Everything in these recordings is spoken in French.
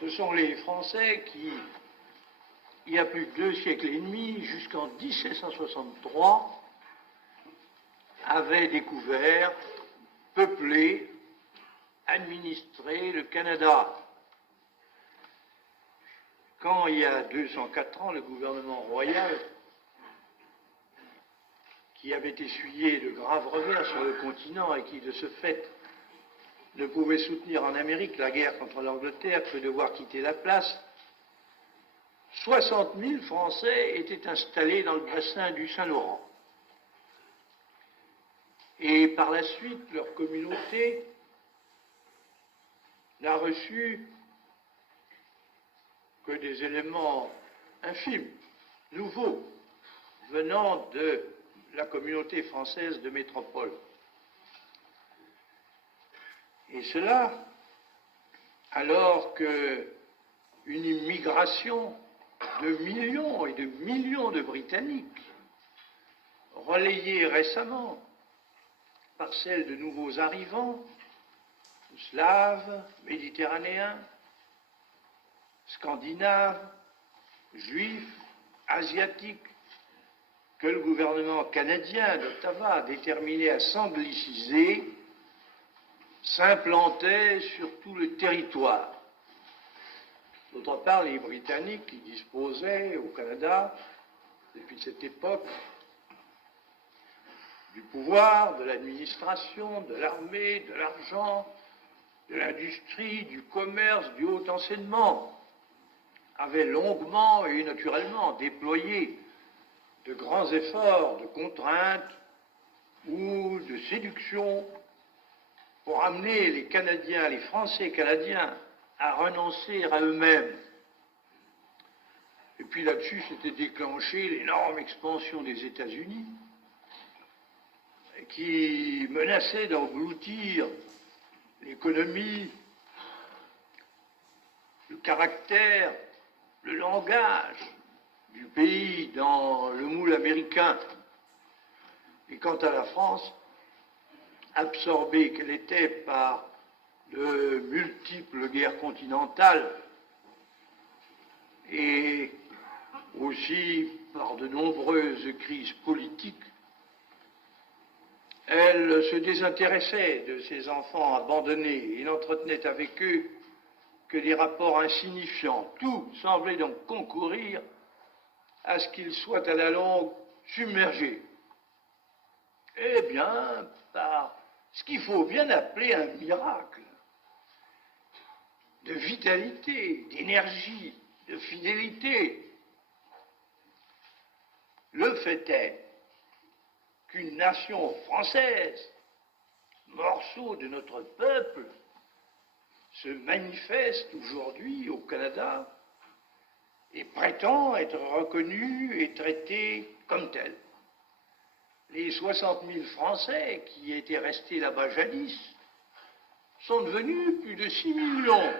Ce sont les Français qui, il y a plus de 2 siècles et demi, jusqu'en 1763, avaient découvert, peuplé, administré le Canada. Quand, il y a 204 ans, le gouvernement royal, qui avait essuyé de graves revers sur le continent et qui, de ce fait, ne pouvait soutenir en Amérique la guerre contre l'Angleterre que devoir quitter la place, 60 000 Français étaient installés dans le bassin du Saint-Laurent. Et par la suite, leur communauté n'a reçu que des éléments infimes, nouveaux, venant de la communauté française de métropole. Et cela, alors qu'une immigration de millions et de millions de Britanniques, relayée récemment par celle de nouveaux arrivants, slaves, méditerranéens, scandinaves, juifs, asiatiques, que le gouvernement canadien d'Ottawa, déterminé à s'angliciser, s'implantait sur tout le territoire. D'autre part, les Britanniques qui disposaient au Canada, depuis cette époque, du pouvoir, de l'administration, de l'armée, de l'argent, de l'industrie, du commerce, du haut enseignement, avaient longuement et naturellement déployé de grands efforts de contrainte ou de séduction pour amener les Canadiens, les Français canadiens, à renoncer à eux-mêmes. Et puis là-dessus, s'était déclenchée l'énorme expansion des États-Unis, qui menaçait d'engloutir l'économie, le caractère, le langage du pays dans le moule américain. Et quant à la France, absorbée qu'elle était par de multiples guerres continentales et aussi par de nombreuses crises politiques, elle se désintéressait de ses enfants abandonnés et n'entretenait avec eux que des rapports insignifiants. Tout semblait donc concourir à ce qu'ils soient à la longue submergés. Eh bien, par ce qu'il faut bien appeler un miracle de vitalité, d'énergie, de fidélité. Le fait est qu'une nation française, morceau de notre peuple, se manifeste aujourd'hui au Canada et prétend être reconnue et traitée comme telle. Les 60 000 Français qui étaient restés là-bas jadis sont devenus plus de 6 millions.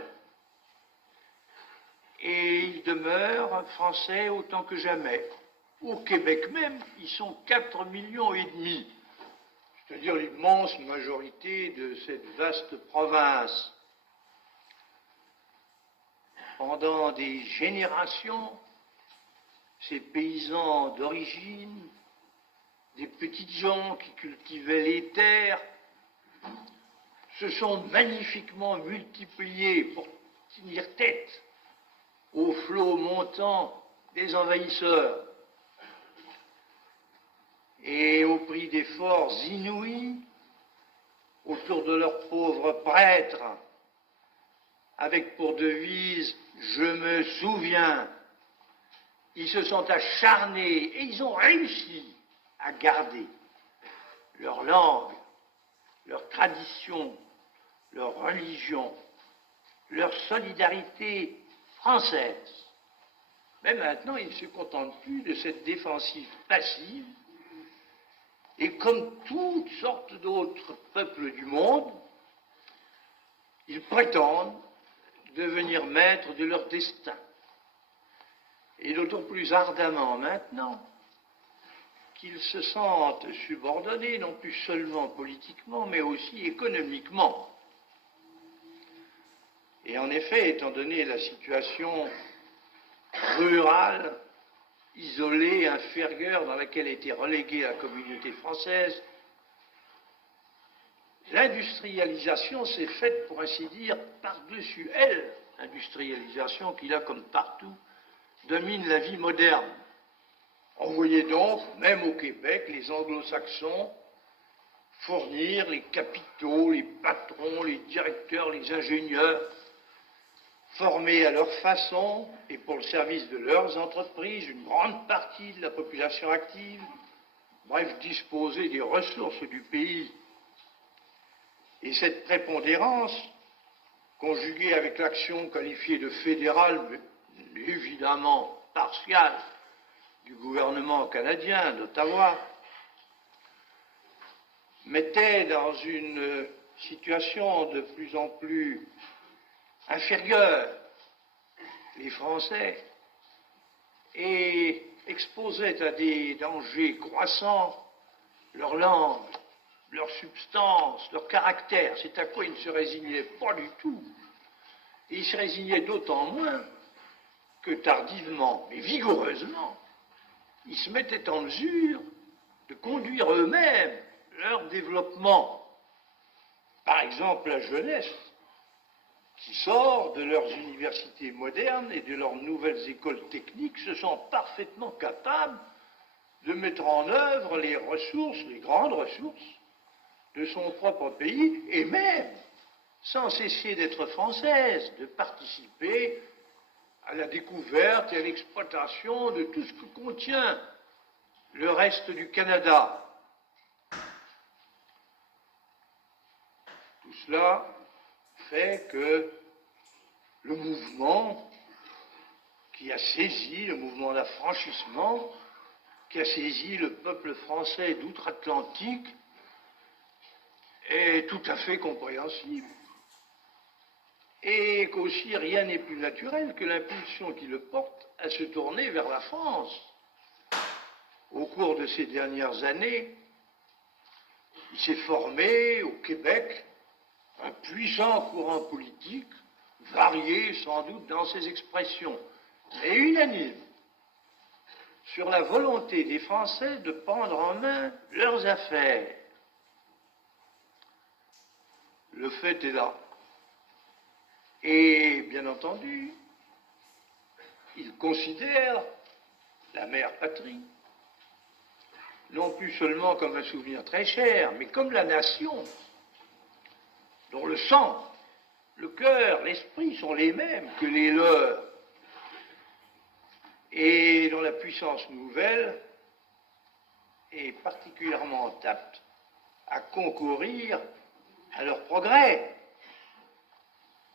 Et ils demeurent Français autant que jamais. Au Québec même, ils sont 4,5 millions, c'est-à-dire l'immense majorité de cette vaste province. Pendant des générations, ces paysans d'origine, des petites gens qui cultivaient les terres, se sont magnifiquement multipliés pour tenir tête aux flots montants des envahisseurs. Et au prix d'efforts inouïs, autour de leurs pauvres prêtres, avec pour devise « Je me souviens », ils se sont acharnés et ils ont réussi à garder leur langue, leur tradition, leur religion, leur solidarité française. Mais maintenant, ils ne se contentent plus de cette défensive passive et comme toutes sortes d'autres peuples du monde, ils prétendent devenir maîtres de leur destin. Et d'autant plus ardemment maintenant qu'ils se sentent subordonnés, non plus seulement politiquement, mais aussi économiquement. Et en effet, étant donné la situation rurale, isolée, inférieure, dans laquelle était reléguée la communauté française, l'industrialisation s'est faite, pour ainsi dire, par-dessus elle. Industrialisation qui, là, comme partout, domine la vie moderne. On voyait donc, même au Québec, les anglo-saxons fournir les capitaux, les patrons, les directeurs, les ingénieurs, formés à leur façon et pour le service de leurs entreprises, une grande partie de la population active, bref, disposer des ressources du pays. Et cette prépondérance, conjuguée avec l'action qualifiée de fédérale, mais évidemment partiale, du gouvernement canadien d'Ottawa, mettait dans une situation de plus en plus inférieure les Français et exposait à des dangers croissants leur langue, leur substance, leur caractère. C'est à quoi ils ne se résignaient pas du tout. Et ils se résignaient d'autant moins que tardivement, mais vigoureusement, ils se mettaient en mesure de conduire eux-mêmes leur développement. Par exemple, la jeunesse, qui sort de leurs universités modernes et de leurs nouvelles écoles techniques, se sent parfaitement capables de mettre en œuvre les ressources, les grandes ressources de son propre pays, et même, sans cesser d'être française, de participer à la découverte et à l'exploitation de tout ce que contient le reste du Canada. Tout cela fait que le mouvement qui a saisi, le mouvement d'affranchissement, qui a saisi le peuple français d'outre-Atlantique, est tout à fait compréhensible. Et qu'aussi rien n'est plus naturel que l'impulsion qui le porte à se tourner vers la France. Au cours de ces dernières années, il s'est formé au Québec un puissant courant politique, varié sans doute dans ses expressions, et unanime sur la volonté des Français de prendre en main leurs affaires. Le fait est là. Et bien entendu, ils considèrent la mère patrie non plus seulement comme un souvenir très cher, mais comme la nation dont le sang, le cœur, l'esprit sont les mêmes que les leurs, et dont la puissance nouvelle est particulièrement apte à concourir à leur progrès,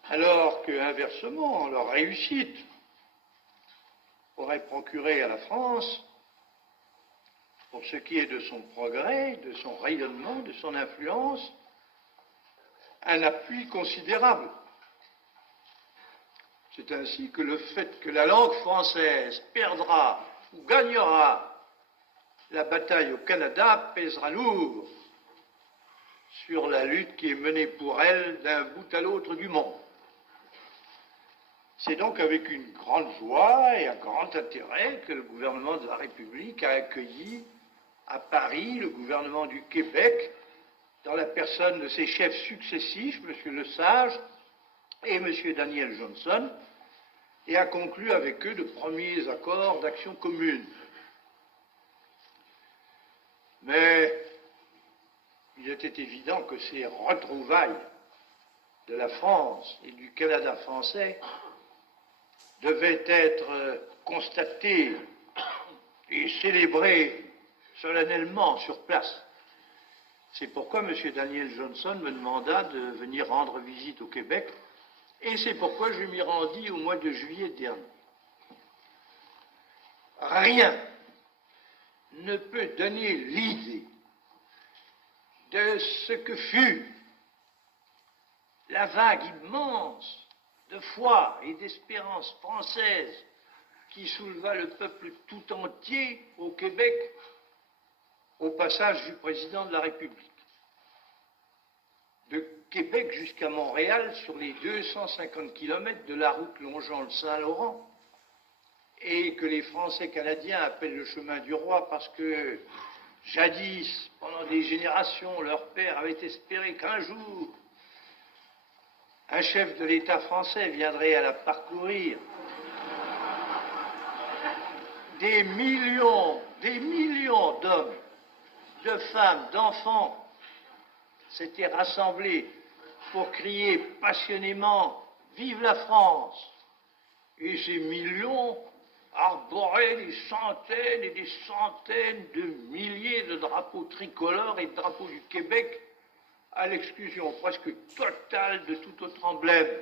alors que, inversement, leur réussite aurait procuré à la France, pour ce qui est de son progrès, de son rayonnement, de son influence, un appui considérable. C'est ainsi que le fait que la langue française perdra ou gagnera la bataille au Canada pèsera lourd sur la lutte qui est menée pour elle d'un bout à l'autre du monde. C'est donc avec une grande joie et un grand intérêt que le gouvernement de la République a accueilli à Paris le gouvernement du Québec dans la personne de ses chefs successifs, M. Lesage et M. Daniel Johnson, et a conclu avec eux de premiers accords d'action commune. Mais il était évident que ces retrouvailles de la France et du Canada français devaient être constatées et célébrées solennellement sur place. C'est pourquoi M. Daniel Johnson me demanda de venir rendre visite au Québec, et c'est pourquoi je m'y rendis au mois de juillet dernier. Rien ne peut donner l'idée de ce que fut la vague immense de foi et d'espérance française qui souleva le peuple tout entier au Québec au passage du président de la République. De Québec jusqu'à Montréal sur les 250 km de la route longeant le Saint-Laurent, et que les Français canadiens appellent le chemin du roi parce que jadis, pendant des générations, leur père avait espéré qu'un jour, un chef de l'État français viendrait à la parcourir. Des millions d'hommes, de femmes, d'enfants s'étaient rassemblés pour crier passionnément « Vive la France !» Et ces millions arboraient des centaines et des centaines de milliers de drapeaux tricolores et de drapeaux du Québec, à l'exclusion presque totale de tout autre emblème.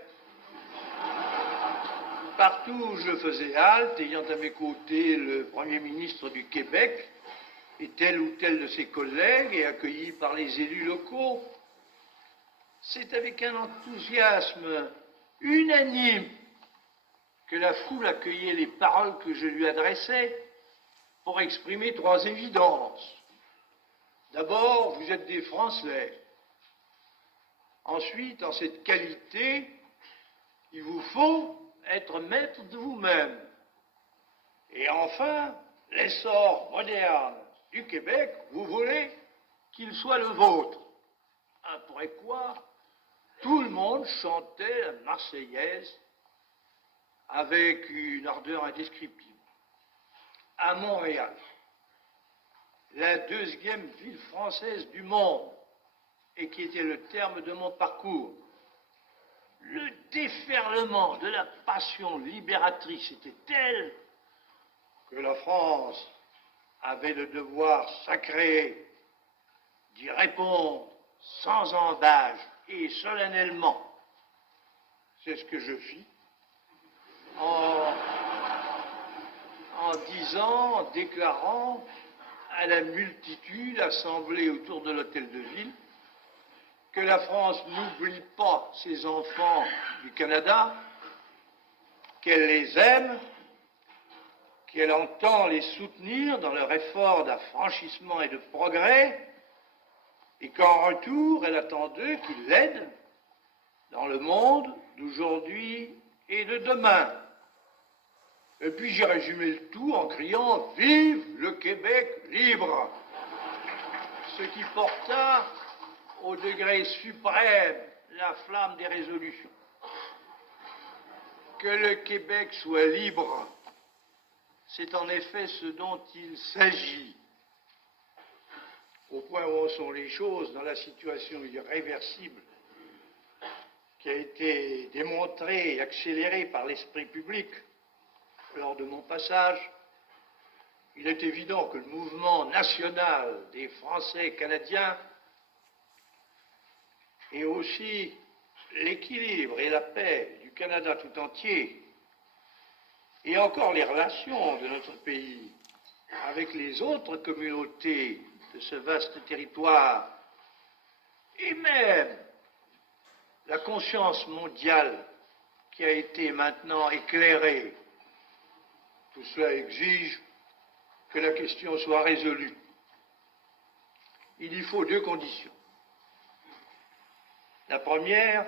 Partout où je faisais halte, ayant à mes côtés le Premier ministre du Québec et tel ou tel de ses collègues et accueillis par les élus locaux, c'est avec un enthousiasme unanime que la foule accueillait les paroles que je lui adressais pour exprimer trois évidences. D'abord, vous êtes des Français. Ensuite, en cette qualité, il vous faut être maître de vous-même. Et enfin, l'essor moderne du Québec, vous voulez qu'il soit le vôtre. Après quoi, tout le monde chantait la Marseillaise avec une ardeur indescriptible. À Montréal, la deuxième ville française du monde, et qui était le terme de mon parcours, le déferlement de la passion libératrice était tel que la France avait le devoir sacré d'y répondre sans embâge et solennellement. C'est ce que je fis en disant, en déclarant à la multitude assemblée autour de l'hôtel de ville que la France n'oublie pas ses enfants du Canada, qu'elle les aime, qu'elle entend les soutenir dans leur effort d'affranchissement et de progrès, et qu'en retour, elle attend d'eux qu'ils l'aident dans le monde d'aujourd'hui et de demain. Et puis j'ai résumé le tout en criant « Vive le Québec libre !» Ce qui porta au degré suprême la flamme des résolutions. Que le Québec soit libre, c'est en effet ce dont il s'agit. Au point où en sont les choses, dans la situation irréversible qui a été démontrée et accélérée par l'esprit public lors de mon passage, il est évident que le mouvement national des Français canadiens et aussi l'équilibre et la paix du Canada tout entier, et encore les relations de notre pays avec les autres communautés de ce vaste territoire, et même la conscience mondiale qui a été maintenant éclairée, tout cela exige que la question soit résolue. Il y faut deux conditions. La première,